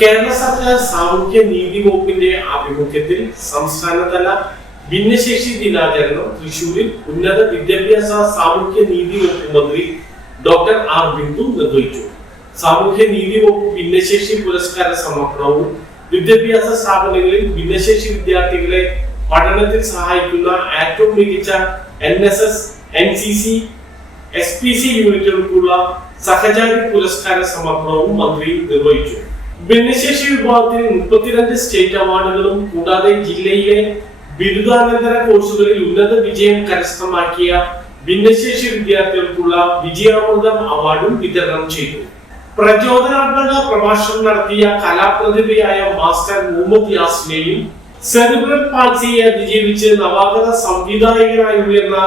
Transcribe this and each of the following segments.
കേരള സർക്കാർ സാമൂഹ്യ നീതി വകുപ്പിന്റെ ആഭിമുഖ്യത്തിൽ സംസ്ഥാനതല ഭിന്നശേഷി ദിനാചരണം തൃശൂരിൽ ഉന്നത വിദ്യാഭ്യാസ സാമൂഹ്യ നീതി വകുപ്പ് മന്ത്രി ഡോക്ടർ ആർ ബിന്ദു നിർവഹിച്ചു. സാമൂഹ്യ നീതി വകുപ്പ് ഭിന്നശേഷി പുരസ്കാര സമർപ്പണവും വിദ്യാഭ്യാസ സ്ഥാപനങ്ങളിൽ ഭിന്നശേഷി വിദ്യാർത്ഥികളെ പഠനത്തിൽ സഹായിക്കുന്ന ഏറ്റവും മികച്ച NSS, NCC, SPC യൂണിറ്റുകൾക്കുള്ള സഹചാരി പുരസ്കാര സമർപ്പണവും മന്ത്രി നിർവഹിച്ചു. ഭിന്നശേഷി വിഭാഗത്തിൽ 32 സ്റ്റേറ്റ് അവാർഡുകളും കൂടാതെ ജില്ലയിലെ ബിരുദാനന്തര കോഴ്സുകളിൽ ഉന്നത വിജയം കരസ്ഥമാക്കിയ ഭിന്നശേഷി വിദ്യാർത്ഥികൾക്കുള്ള വിജയാമൃതം അവാർഡും വിതരണം ചെയ്തു. പ്രചോദനാത്മക പ്രഭാഷണം നടത്തിയ കലാപ്രതിഭയായ മാസ്റ്റർ മുഹമ്മദ് യാസിനെയും സെറിബ്രൽ പാൾസിയെ അതിജീവിച്ച് നവാഗത സംവിധായകനായി ഉയർന്ന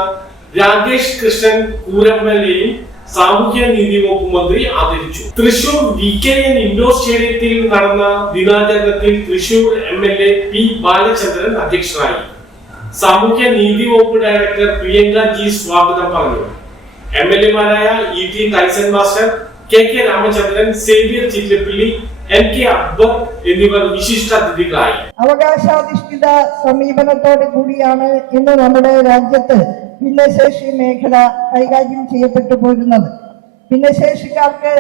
രാകേഷ് കൃഷ്ണൻ കൂരമ്പലെയും സാമൂഹ്യ നീതി വകുപ്പ് മന്ത്രി ആദരിച്ചു. തൃശൂർ VKN ഇൻഡോർ സ്റ്റേഡിയത്തിൽ നടന്ന ദിനാചരണത്തിൽ തൃശൂർ MLA P ബാലചന്ദ്രൻ അധ്യക്ഷനായി. സാമൂഹ്യ നീതി വകുപ്പ് ഡയറക്ടർ പ്രിയങ്ക G സ്വാഗതം പറഞ്ഞു. MLA-മാരായ ET Tyson master, KK Ramachandran, Xavier Chittilappilly, NK Akbar എന്നിവർ വിശിഷ്ട അതിഥികളായി. അവകാശാധിഷ്ഠിത സമീപനത്തോടു കൂടിയാണ് ഇന്ന് നമ്മുടെ രാജ്യത്ത് ഭിന്നശേഷി മേഖല കൈകാര്യം ചെയ്യപ്പെട്ടു പോരുന്നത്. ഭിന്നശേഷിക്കാർക്ക്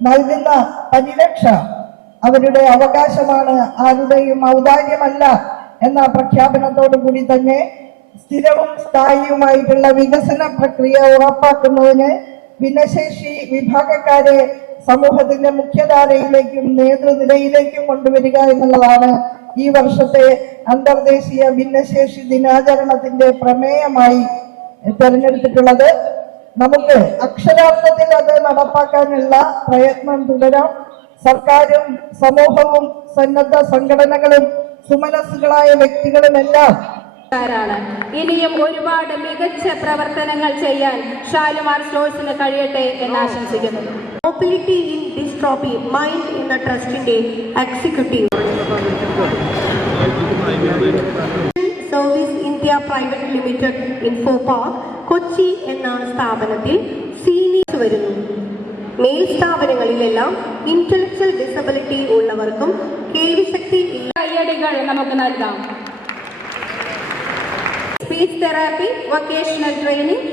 നൽകുന്ന പരിരക്ഷ അവരുടെ അവകാശമാണ്, ആരുടെയും ഔദാര്യമല്ല എന്ന പ്രഖ്യാപനത്തോടു കൂടി തന്നെ സ്ഥിരവും സ്ഥായിയുമായിട്ടുള്ള വികസന പ്രക്രിയ ഉറപ്പാക്കുന്നതിന് ഭിന്നശേഷി വിഭാഗക്കാരെ സമൂഹത്തിന്റെ മുഖ്യധാരയിലേക്കും നേതൃനിരയിലേക്കും കൊണ്ടുവരിക എന്നുള്ളതാണ് ഈ വർഷത്തെ അന്തർദേശീയ ഭിന്നശേഷി ദിനാചരണത്തിന്റെ പ്രമേയമായി തെരഞ്ഞെടുത്തിട്ടുള്ളത്. നമുക്ക് അക്ഷരാർത്ഥത്തിൽ അത് നടപ്പാക്കാനുള്ള പ്രയത്നം തുടരാം. സർക്കാരും സമൂഹവും സന്നദ്ധ സംഘടനകളും സുമനസ്സുകളായ വ്യക്തികളുമെല്ലാം ഇനിയും ഒരുപാട് മികച്ച പ്രവർത്തനങ്ങൾ ചെയ്യാൻ ഷാലിമാർ സ്റ്റോഴ്സിന് കഴിയട്ടെ എന്ന് ആശംസിക്കുന്നു. Mobility in Dystrophy Mind in the ട്രസ്റ്റിന്റെ executive service India private limited info park Kochi എന്ന സ്ഥാപനത്തിൽ സീനിയേഴ്സ് വരുന്നു. മേൽസ്ഥാപനങ്ങളിലെല്ലാം ഇന്റലക്ച്വൽ ഡിസബിലിറ്റി ഉള്ളവർക്കും കേൾവിശക്തി കയ്യടികൾ നമുക്ക് നൽകാം. Speech therapy, vocational training,